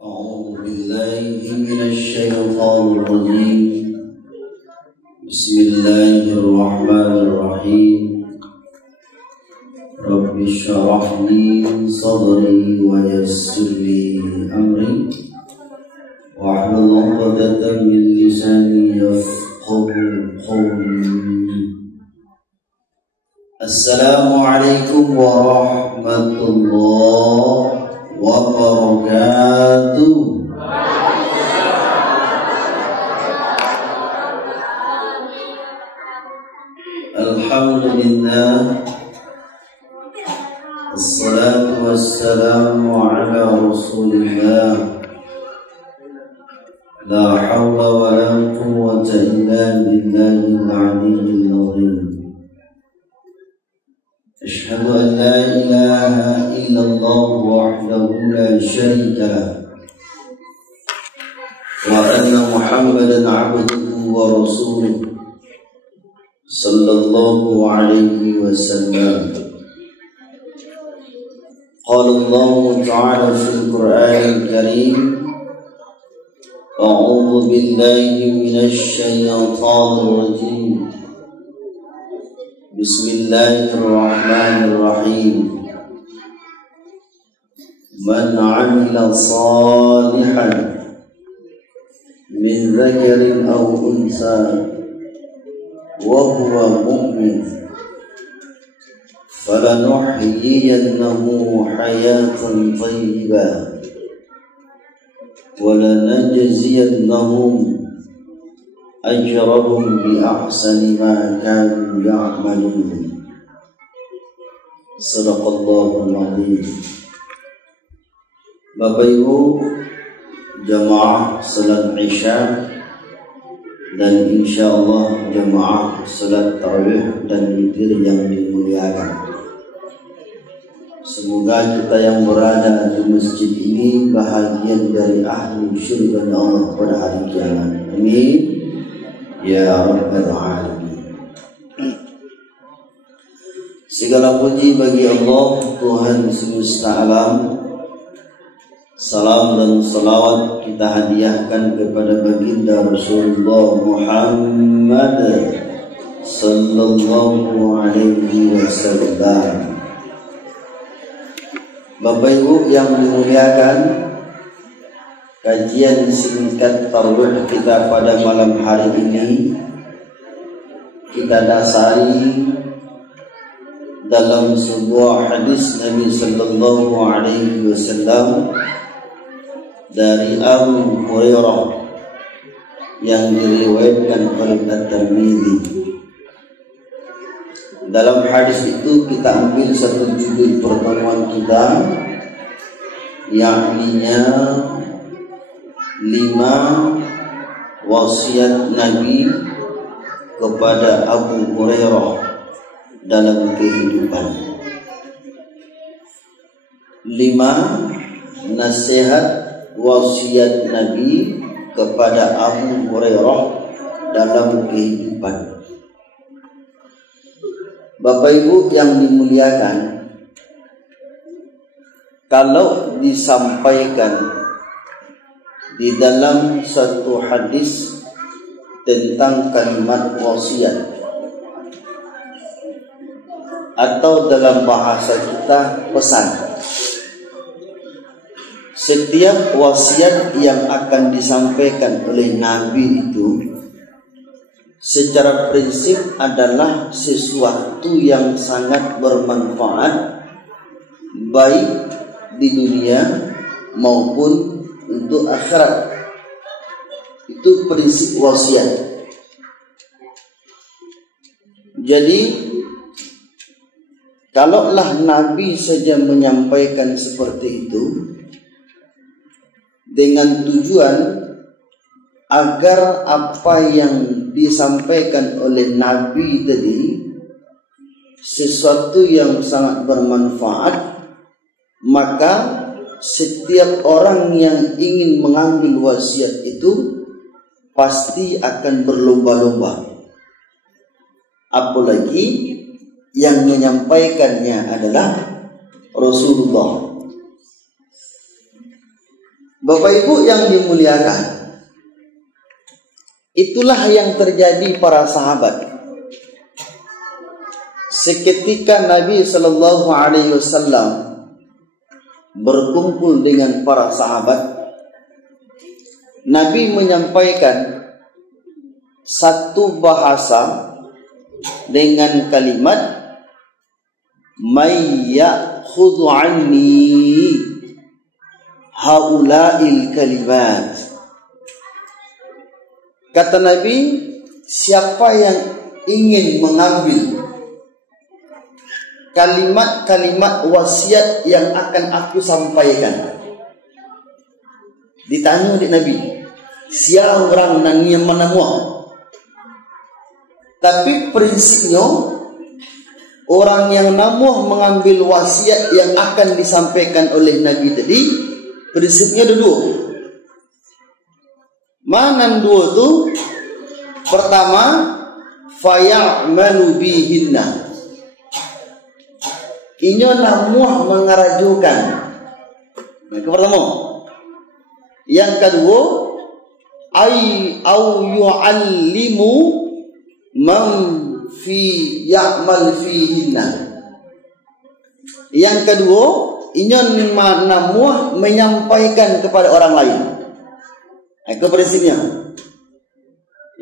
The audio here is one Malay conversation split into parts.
أعوذ بالله من الشيطان الرجيم. بسم الله الرحمن الرحيم. رب اشرح لي صدري ويسر لي أمري واحلل عقدة من لساني يفقهوا قولي. السلام عليكم ورحمة الله wabarakatuh. Alhamdulillah, assalatu wassalamu ala rasulillah, la hawla wa la quwwata illa billahil aliyyil azim. أشهد أن لا إله إلا الله وحده لا شريك له وأن محمدا عبده ورسوله صلى الله عليه وسلم. قال الله تعالى في القرآن الكريم: أعوذ بالله من الشيطان الرجيم. بسم الله الرحمن الرحيم. من عمل صالحا من ذكر أو أنثى وهو مؤمن فلنحيينه حياة طيبة ولنجزينهم أجرهم بأحسن ما كانوا يعملون. صدق الله العظيم. Bapak Ibu jamaah salat Isya dan insyaallah jamaah salat tarawih dan witir yang dimuliakan. Semoga kita yang berada di masjid ini bahagian dari ahli syurga Allah pada hari kiamat. Amin ya rabbal alamin. Segala puji bagi Allah Tuhan semesta alam. Salam dan salawat kita hadiahkan kepada baginda Rasulullah Muhammad sallallahu alaihi wasallam. Bapak Ibu yang dimuliakan, kajian singkat tarawih kita pada malam hari ini kita dasari dalam sebuah hadis Nabi sallallahu alaihi wasallam dari Abu Hurairah yang diriwayatkan oleh At-Tirmidzi. Dalam hadis itu kita ambil satu judul pertemuan kita, yakninya 5 wasiat Nabi kepada Abu Hurairah dalam kehidupan. 5 nasihat wasiat Nabi kepada Abu Hurairah dalam kehidupan. Bapak Ibu yang dimuliakan, kalau disampaikan di dalam satu hadis tentang kalimat wasiat, atau dalam bahasa kita pesan, setiap wasiat yang akan disampaikan oleh Nabi itu secara prinsip adalah sesuatu yang sangat bermanfaat baik di dunia maupun untuk akhirat. Itu prinsip wasiat. Jadi kalaulah Nabi saja menyampaikan seperti itu dengan tujuan agar apa yang disampaikan oleh Nabi tadi sesuatu yang sangat bermanfaat, maka setiap orang yang ingin mengambil wasiat itu pasti akan berlomba-lomba. Apalagi yang menyampaikannya adalah Rasulullah. Bapak Ibu yang dimuliakan, itulah yang terjadi para sahabat. Seketika Nabi Sallallahu Alaihi Wasallam berkumpul dengan para sahabat, Nabi menyampaikan satu bahasa dengan kalimat may ya'khudhu anni haula'il kalimat. Kata Nabi, siapa yang ingin mengambil kalimat-kalimat wasiat yang akan aku sampaikan. Ditanya oleh Nabi, siapa orang yang menamuah? Tapi prinsipnya, orang yang namuah mengambil wasiat yang akan disampaikan oleh Nabi tadi, prinsipnya ada dua. Mana dua itu? Pertama, faya'malu bihinna. Ini namuah mengarajukan. Yang pertama. Yang kedua, au yu'allimu man fi ya'mal fihinna. Yang kedua, ini namuah menyampaikan kepada orang lain. Itu prinsipnya.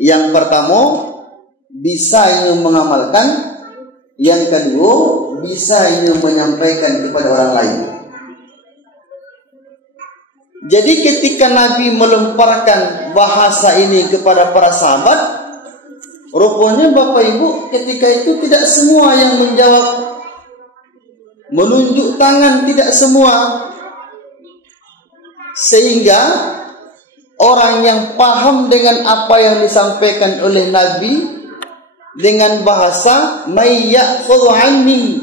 Yang pertama, bisa ini mengamalkan. Yang kedua, bisa ini menyampaikan kepada orang lain. Jadi ketika Nabi melemparkan bahasa ini kepada para sahabat, rupanya Bapak Ibu ketika itu tidak semua yang menjawab, menunjuk tangan tidak semua. Sehingga orang yang paham dengan apa yang disampaikan oleh Nabi dengan bahasa may ya'khudhu anni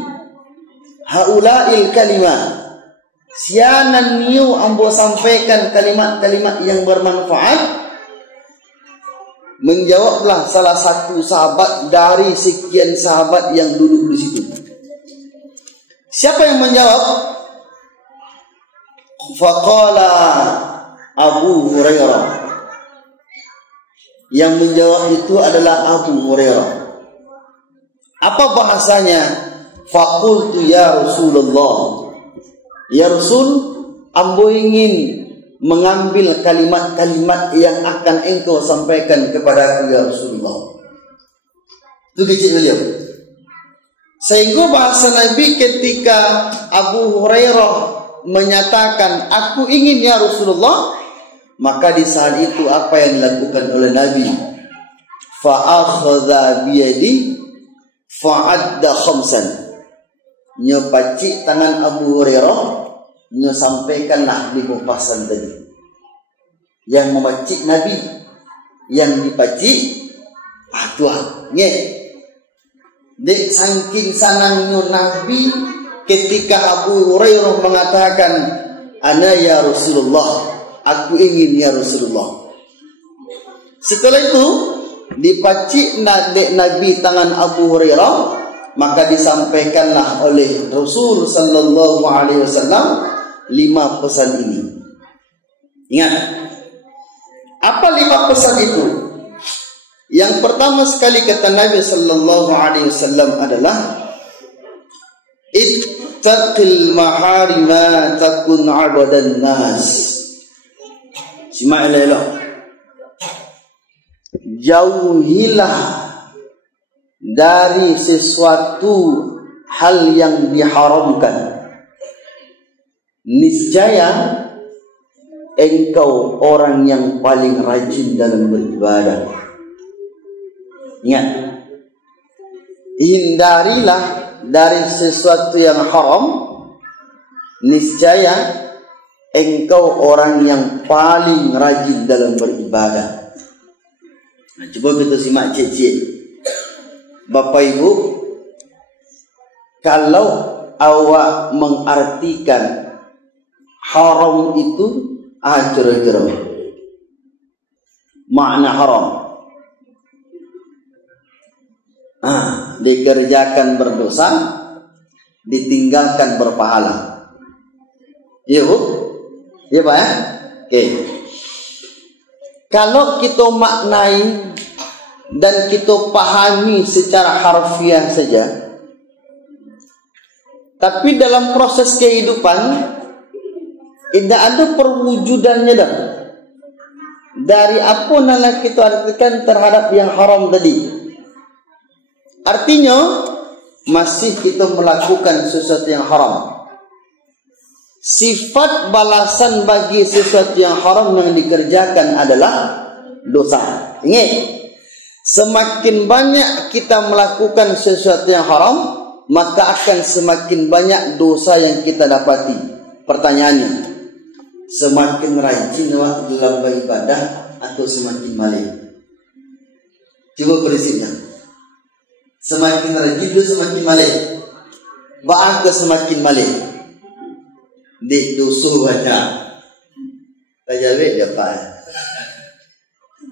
haula'il kalimah, sianan niu ambo sampaikan kalimat-kalimat yang bermanfaat. Menjawablah salah satu sahabat dari sekian sahabat yang duduk di situ. Siapa yang menjawab? Faqala Abu Hurairah. Yang menjawab itu adalah Abu Hurairah. Apa bahasanya? Faqultu ya Rasulullah, ya Rasul, ambo ingin mengambil kalimat-kalimat yang akan engkau sampaikan kepada aku ya Rasulullah. Itu kecil beliau. Sehingga bahasa Nabi ketika Abu Hurairah menyatakan aku ingin ya Rasulullah, maka di saat itu apa yang dilakukan oleh Nabi? Fa'akhadha biyadi fa'adda khamsan. Nyepacik tangan Abu Hurairah, sampaikanlah di kupasan tadi. Yang memacik Nabi, yang dipacik Tuhan. Dek sangkin sanangnya Nabi ketika Abu Hurairah mengatakan ana ya Rasulullah, aku ingin ya Rasulullah. Setelah itu dipacik Nabi tangan Abu Hurairah, maka disampaikanlah oleh Rasul sallallahu alaihi wasallam 5 pesan ini. Ingat, apa 5 pesan itu? Yang pertama sekali kata Nabi sallallahu alaihi wasallam adalah ittaqil maharima takun 'abadan nas. Simak, jauhilah dari sesuatu hal yang diharamkan, niscaya engkau orang yang paling rajin dalam beribadah. Ingat, hindarilah dari sesuatu yang haram, niscaya engkau orang yang paling rajin dalam beribadah. Nah, coba kita simak cek-cek. Bapak Ibu, kalau awak mengartikan haram itu kira-kira makna haram, dikerjakan berdosa, ditinggalkan berpahala. Iya Bu? Iya Pak ya? Kalau kita maknai dan kita pahami secara harfiah saja, tapi dalam proses kehidupan tidak ada perwujudannya dah. Dari apa yang kita artikan terhadap yang haram tadi. Artinya masih kita melakukan sesuatu yang haram. Sifat balasan bagi sesuatu yang haram yang dikerjakan adalah dosa. Ingat, semakin banyak kita melakukan sesuatu yang haram, maka akan semakin banyak dosa yang kita dapati. Pertanyaannya, semakin rajin awak dalam beribadah atau semakin maling? Coba prinsipnya. Semakin rajin atau semakin maling? Baak ke semakin maling? Dik dosa banyak. Tak jawab dia apa?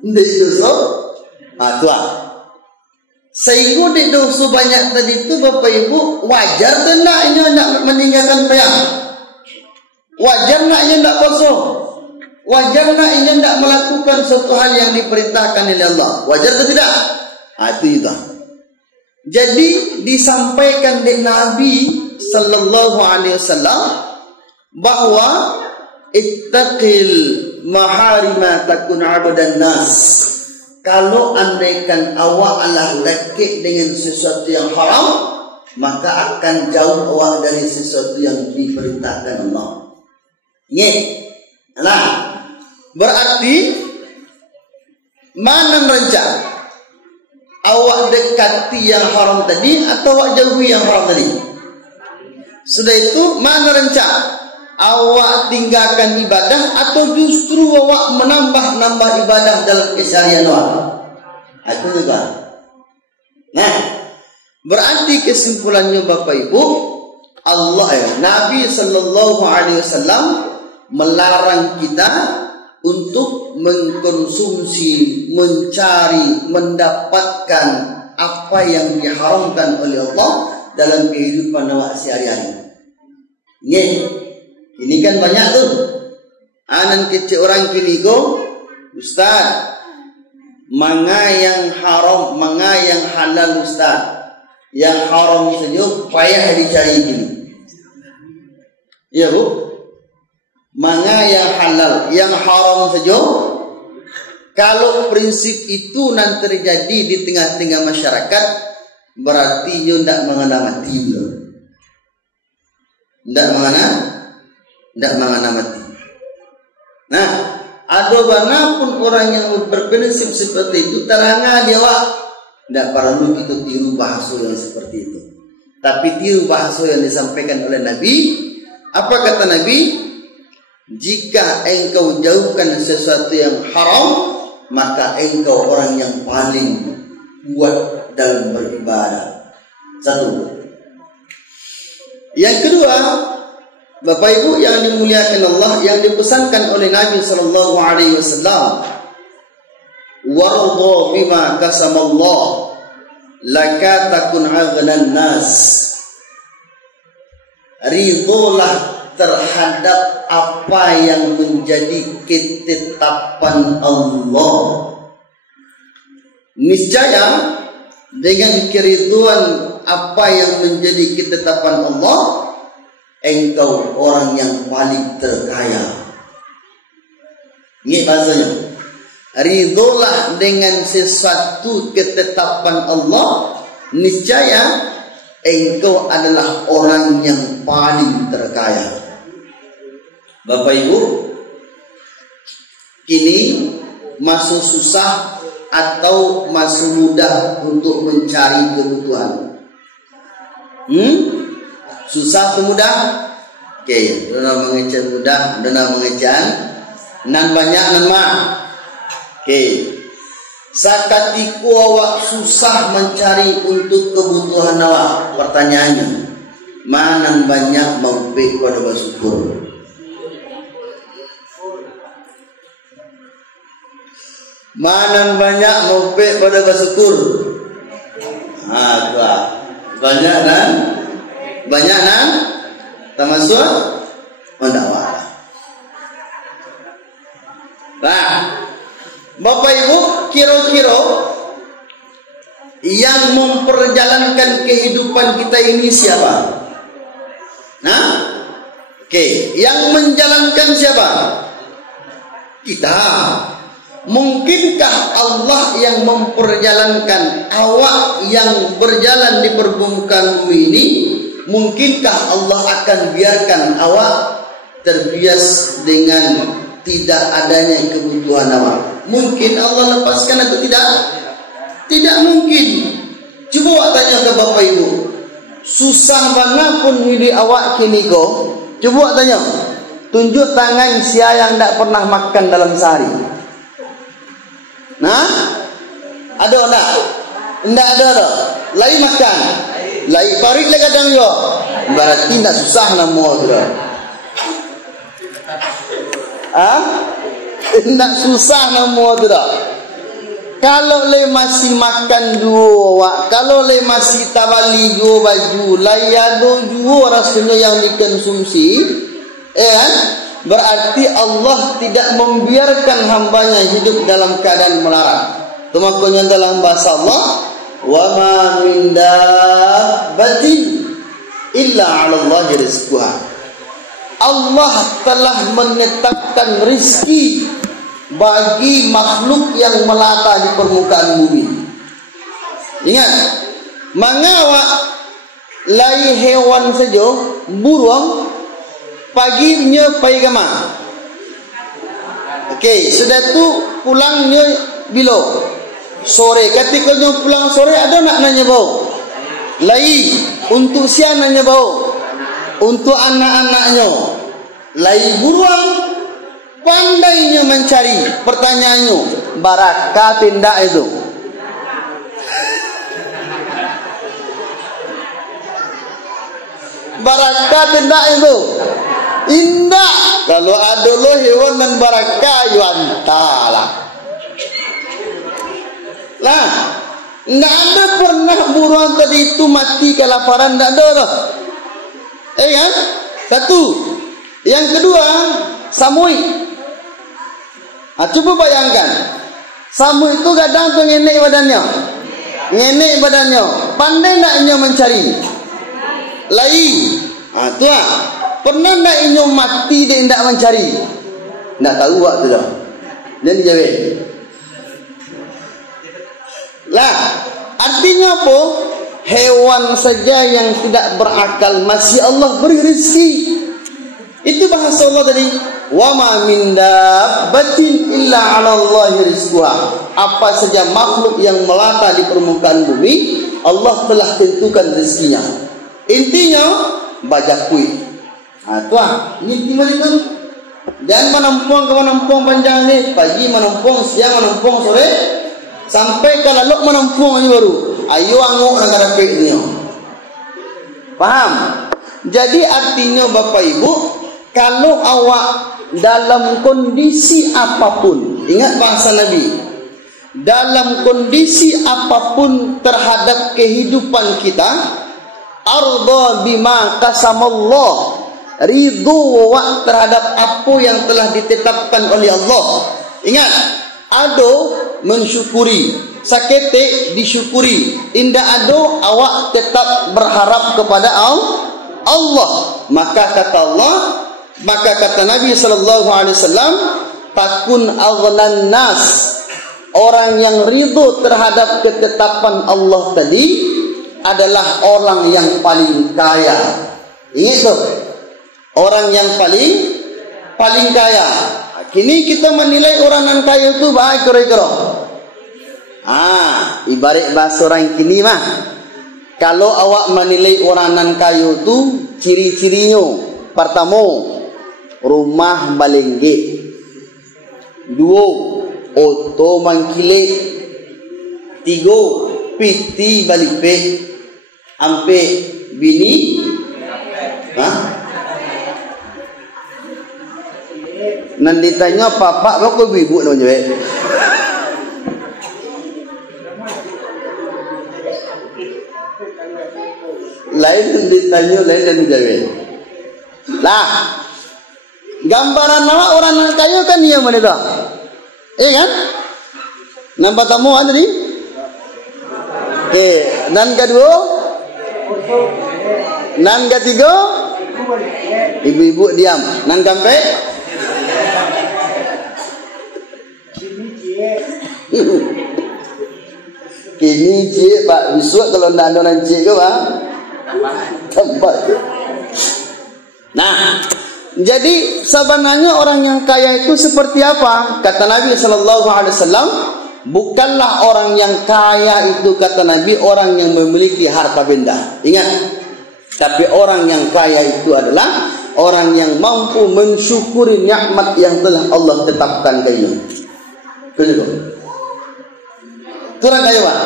Dik dosa? Tuan. Sehingga dik dosa banyak tadi itu Bapak Ibu, wajar tak naknya nak meninggalkan bayang? Wajar naknya tak kosong? Wajar naknya tak melakukan suatu hal yang diperintahkan oleh Allah? Wajar atau tidak? Itu. Jadi disampaikan dari Nabi sallallahu alaihi wasallam bahwa ittaqil maharima takun abadan nas. Kalau andaikan awak adalah dekat dengan sesuatu yang haram, maka akan jauh awak dari sesuatu yang diperintahkan Allah. Ingat. Nah, berarti mana rencana? Awak dekati yang haram tadi atau awak jauhi yang haram tadi? Sudah itu mana rencana? Awak tinggalkan ibadah atau justru awak menambah ibadah dalam keseharian awak? Itu juga. Nah, berarti kesimpulannya Bapak Ibu, Nabi sallallahu alaihi wasallam melarang kita untuk mengkonsumsi, mencari, mendapatkan apa yang diharamkan oleh Allah dalam kehidupan awak sehari-hari. Ini kan banyak tuh. Anan kecil orang kini go, Ustaz, manga yang haram, manga yang halal Ustaz. Yang haram saja payah dicari gini. Iya Bu? Manga yang halal, yang haram saja. Kalau prinsip itu nanti terjadi di tengah-tengah masyarakat, berarti dia tidak mengenal mati. Tidak mengenal mati. Nah, ada mana pun orang yang berprinsip seperti itu, terangah dia wak. Tidak perlu kita tiru bahasa yang seperti itu. Tapi tiru bahasa yang disampaikan oleh Nabi. Apa kata Nabi? Jika engkau jauhkan sesuatu yang haram, maka engkau orang yang paling kuat dalam beribadah. Satu. Yang kedua, Bapak Ibu yang dimuliakan Allah, yang dipesankan oleh Nabi sallallahu alaihi wasallam, warḍa bima kasamallah laka takun aghnan nas. Ridholah terhadap apa yang menjadi ketetapan Allah. Niscaya dengan keridhaan apa yang menjadi ketetapan Allah, engkau orang yang paling terkaya. Ini bahasanya. Ridholah dengan sesuatu ketetapan Allah, niscaya engkau adalah orang yang paling terkaya. Bapak Ibu, kini masih susah atau masih mudah untuk mencari kebutuhan? Susah atau mudah? Oke, dona mengejan mudah, dona mengejan nan banyak nan mah. Oke. Sakatiku awak susah mencari untuk kebutuhan awak. Pertanyaannya, mana banyak mampu pada bersyukur? Mana banyak mampu pada bersyukur? Banyak kan? Banyak kan? Termasuk mendakwah. Nah, Bapak Ibu, kira-kira yang memperjalankan kehidupan kita ini siapa? Nah, oke, yang menjalankan siapa? Kita. Mungkinkah Allah yang memperjalankan awak yang berjalan di permukaan bumi ini? Mungkinkah Allah akan biarkan awak terbias dengan tidak adanya kebutuhan awak? Mungkin Allah lepaskan atau tidak? Tidak mungkin. Coba awak tanya ke Bapak Ibu, susah banget pun hidup awak kini ko. Coba awak tanya, tunjuk tangan siapa yang tidak pernah makan dalam sehari. Nah, ada enggak? Enggak ada. Lai makan. Lai parit le kadang yo. Berarti enggak susah namo tu. Enggak susah namo tu. Kalau le masih makan dua, kalau le masih tabali dua baju, lai ada dua rasanya yang dikonsumsi, berarti Allah tidak membiarkan hambanya hidup dalam keadaan melarat. Itu makanya dalam bahasa Allah, wa ma min dabbatin illa 'ala Allahi rizquha. Allah telah menetapkan rizki bagi makhluk yang melata di permukaan bumi. Ingat, mengawak lai hewan saja, burung paginya pergi kemana? Okey, sudah tu pulangnya bila? Sore. Ketika dia pulang sore, ada nak nanya bau? Lai. Untuk siapa nanya bau? Untuk anak-anaknya. Lai buruan pandainya mencari. Pertanyaannya, barakah tindak itu? Barakah tindak itu? Indah. Kalau ada lo hewan dan barakah, you antalah. Lah, nggak ada pernah buruan tadi itu mati kelaparan, nggak ada loh. Kan? Satu. Yang kedua, samui. Coba bayangkan, samui itu kadang tuh ngenek badannya, pandai naknya mencari. Lai, tu lah. Pernah nak inyo mati dia tidak mencari? Nak tahu waktu dah. Jangan dijawab. Lah, artinya apa? Hewan saja yang tidak berakal masih Allah beri rezeki. Itu bahasa Allah tadi. Wa ma min dabbatin illa 'ala Allahi rizquha. Apa saja makhluk yang melata di permukaan bumi, Allah telah tentukan rezekinya. Intinya bajakui. Tuan, ini di mana tu? Jangan menampung panjang ni. Pagi menampung, siang menampung, sore sampai kalau lok menampung ni baru. Ayo anguk nak dapat ni. Faham? Jadi artinya Bapak Ibu, kalau awak dalam kondisi apapun, ingat bahasa Nabi, dalam kondisi apapun terhadap kehidupan kita, arda bima qasamallah, ridho terhadap apa yang telah ditetapkan oleh Allah. Ingat, ado mensyukuri, sakete disyukuri, indah ado awak tetap berharap kepada Allah. Maka kata Nabi SAW, takun aghnan nas, orang yang ridho terhadap ketetapan Allah tadi adalah orang yang paling kaya. Ingat tu, orang yang paling kaya. Kini kita menilai orang yang kaya itu baik kira-kira. Ibarat bahasa orang kini mah, kalau awak menilai orang yang kaya itu ciri-cirinya, pertama, rumah balengge. Dua, oto mangkile. Tiga, piti balipe. Ampe bini. Nan ditanya papa kok ibu nak jawab. Lain ditanya lain dan dijawab. Lah, gambaran awak orang kaya kan dia mana dah? kan? Nampak tamu tadi? Nan kedua, nan ketiga, ibu-ibu diam. Nan keempat, kini cik Pak besok kalau nak ada nan cik ke Pak? Tempat. Nah, jadi sebenarnya orang yang kaya itu seperti apa? Kata Nabi SAW, bukanlah orang yang kaya itu, kata Nabi, orang yang memiliki harta benda. Ingat, tapi orang yang kaya itu adalah orang yang mampu mensyukuri nikmat yang telah Allah tetapkan baginya. Begitu. Itu orang kaya Pak.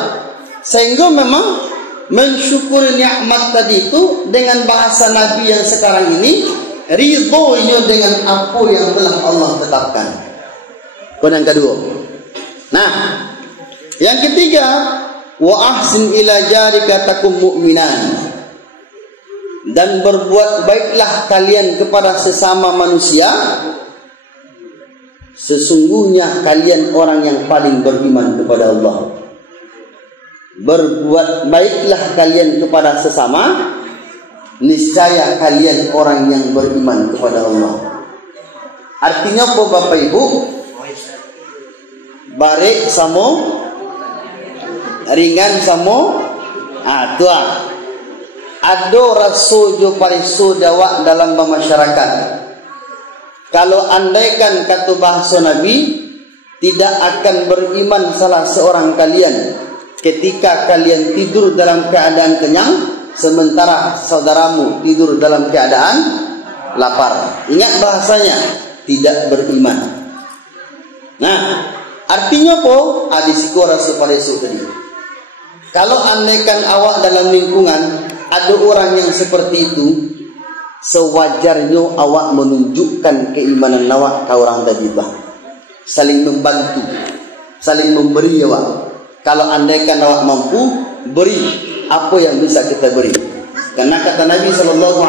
Sehingga memang mensyukuri nikmat tadi itu dengan bahasa Nabi yang sekarang ini, ridhonya dengan apa yang telah Allah tetapkan. Yang kedua. Nah, yang ketiga, wa ahsin ila jarika takum mu'minan. Dan berbuat baiklah kalian kepada sesama manusia, sesungguhnya kalian orang yang paling beriman kepada Allah. Berbuat baiklah kalian kepada sesama, niscaya kalian orang yang beriman kepada Allah. Artinya apa Bapak Ibu? Barik samo, ringan samo, tua. Ado rasojo pariso dawa dalam masyarakat. Kalau andaikan kata bahasa Nabi, tidak akan beriman salah seorang kalian ketika kalian tidur dalam keadaan kenyang, sementara saudaramu tidur dalam keadaan lapar. Ingat bahasanya, tidak beriman. Nah, artinya apa? Adisiko rasa pariso tadi. Kalau andaikan awak dalam lingkungan ada orang yang seperti itu, sewajarnya awak menunjukkan keimanan awak ke orang tadi bah. Saling membantu, saling memberi awak. Kalau andaikan awak mampu, beri apa yang bisa kita beri. Karena kata Nabi SAW,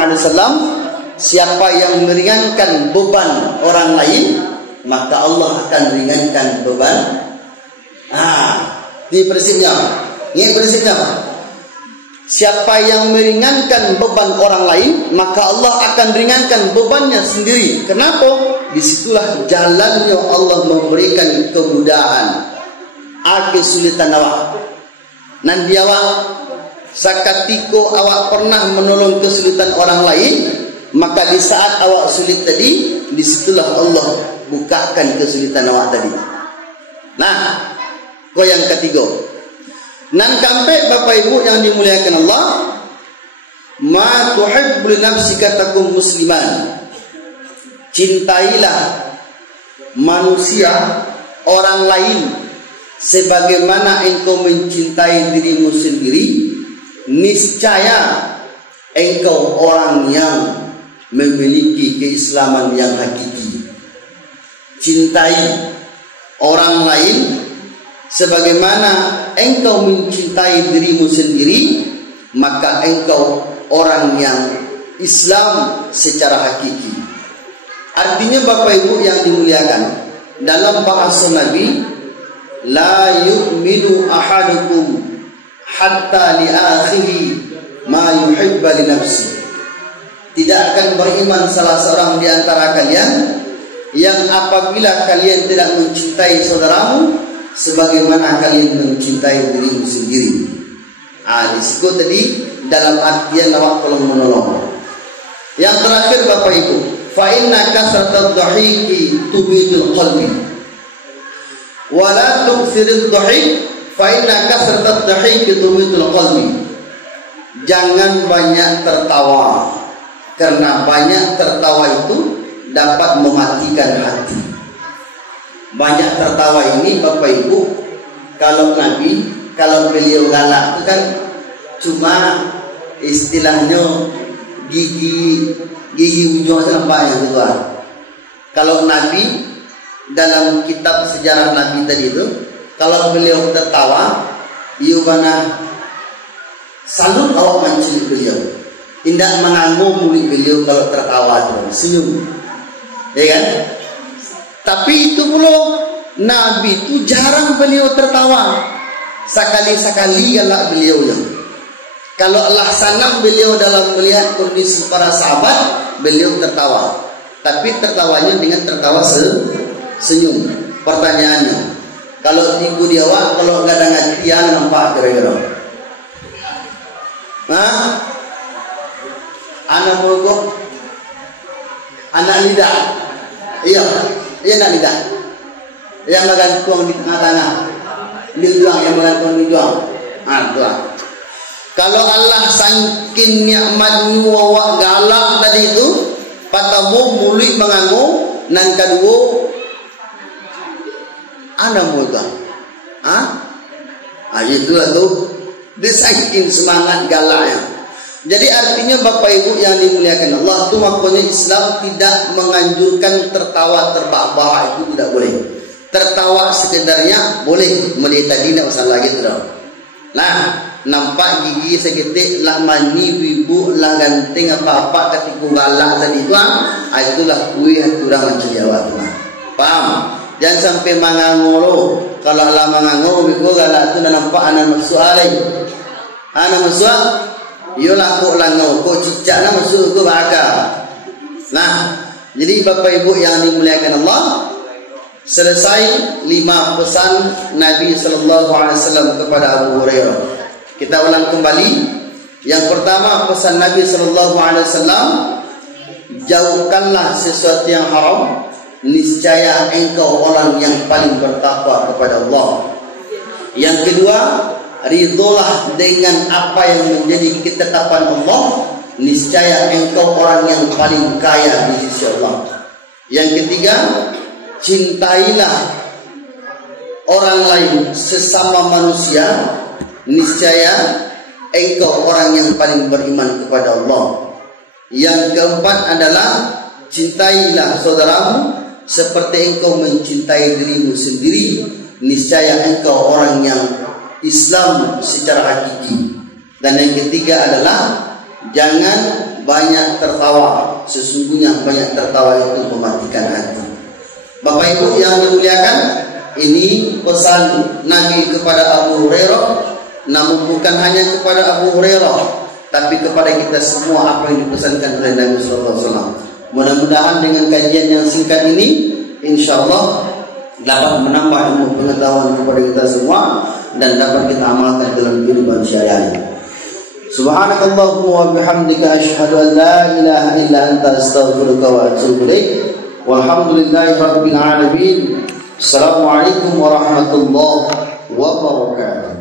siapa yang meringankan beban orang lain, maka Allah akan ringankan beban. Di prinsipnya, ini prinsipnya. Siapa yang meringankan beban orang lain, maka Allah akan ringankan bebannya sendiri. Kenapa? Disitulah jalannya Allah memberikan kemudahan. Kesulitan awak. Nanti awak sakatiko awak pernah menolong kesulitan orang lain, maka di saat awak sulit tadi, disitulah Allah bukakan kesulitan awak tadi. Nah, yang ketiga. Nan kampe Bapak Ibu yang dimuliakan Allah, ma tuhibbu li nafsika takum musliman. Cintailah manusia orang lain sebagaimana engkau mencintai dirimu sendiri, niscaya engkau orang yang memiliki keislaman yang hakiki. Cintai orang lain sebagaimana engkau mencintai dirimu sendiri, maka engkau orang yang Islam secara hakiki. Artinya Bapak Ibu yang dimuliakan, dalam bahasa Nabi, la yu'minu ahadukum hatta li akhihi ma yuhibba li nafsi. Tidak akan beriman salah seorang di antara kalian yang apabila kalian tidak mencintai saudaramu sebagaimana kalian mencintai dirimu sendiri. Disitu tadi dalam artian awak tolong menolong. Yang terakhir Bapak Ibu, fa inna kasratad dhahiqi tubidul qalbi wala tuksirid dhahik fa inna kasratad dhahiki tumidul qalbi. Jangan banyak tertawa, karena banyak tertawa itu dapat mematikan hati. Banyak tertawa ini Bapak Ibu, kalau Nabi, kalau beliau galak itu kan cuma istilahnya gigi ujung sampai yang itu. Kalau Nabi dalam kitab sejarah Nabi tadi itu, kalau beliau tertawa, iubana salut awak mencilik beliau, tidak mengangguk mulut beliau kalau tertawa terus senyum, ya kan? Tapi itu pula Nabi itu jarang beliau tertawa. Sekali-sekali galak beliau yang. Kalau Allah sanam beliau dalam melihat kondisi para sahabat, beliau tertawa. Tapi tertawanya dengan tertawa senyum. Pertanyaannya, kalau tipu di awak, kalau enggak ada ngatian, nampak kira-kira. Anak mogok, anak lidah. Iya anak lidah. Yang menggantung di tengah-tengah. Lidah yang menggantung di juang. Tuan. Kalau Allah saking nikmatnya awak galak tadi itu, patamu mulut mengangu, nan kedua ana muda. Itulah tuh dia saking semangat galaknya. Jadi artinya Bapak Ibu yang dimuliakan Allah, itu makanya Islam tidak menganjurkan tertawa terbahak-bahak, itu tidak boleh. Tertawa sekedarnya boleh, mulai tadi tidak usah lagi terus. Nah, nampak gigi seketik lah mani ibu lah ganteng apa-apa ketika galak tadi itu, itulah kuih kurang macam Jawa tu. Paham? Jangan sampai mangangolo. Kalau lah mangangolo ibu galak tu dah nampak anak masuk alai. Anak masuk, yo lah kok langau, kok cicak nak masuk ke bakar. Nah, jadi Bapak Ibu yang dimuliakan Allah, selesai 5 pesan Nabi sallallahu alaihi wasallam kepada Abu Hurairah. Kita ulang kembali. Yang pertama, pesan Nabi sallallahu alaihi wasallam, jauhkanlah sesuatu yang haram, niscaya engkau orang yang paling bertakwa kepada Allah. Yang kedua, ridholah dengan apa yang menjadi ketetapan Allah, niscaya engkau orang yang paling kaya di sisi Allah. Yang ketiga, cintailah orang lain sesama manusia, niscaya engkau orang yang paling beriman kepada Allah. Yang keempat adalah cintailah saudaramu seperti engkau mencintai dirimu sendiri, niscaya engkau orang yang Islam secara hakiki. Dan yang ketiga adalah jangan banyak tertawa, sesungguhnya banyak tertawa itu mematikan hati. Bapak Ibu yang dimuliakan, ini pesan Nabi kepada Abu Hurairah. Namun bukan hanya kepada Abu Hurairah, tapi kepada kita semua apa yang dipesankan oleh Nabi sallallahu alaihi wasallam. Mudah-mudahan dengan kajian yang singkat ini, insyaallah dapat menambah ilmu pengetahuan kepada kita semua dan dapat kita amalkan dalam kehidupan sehari-hari. Subhanakallahumma wa bihamdika asyhadu an la ilaha illa anta astaghfiruka wa atubu ilaik. Walhamdulillahirabbil alamin. Assalamualaikum warahmatullahi wabarakatuh.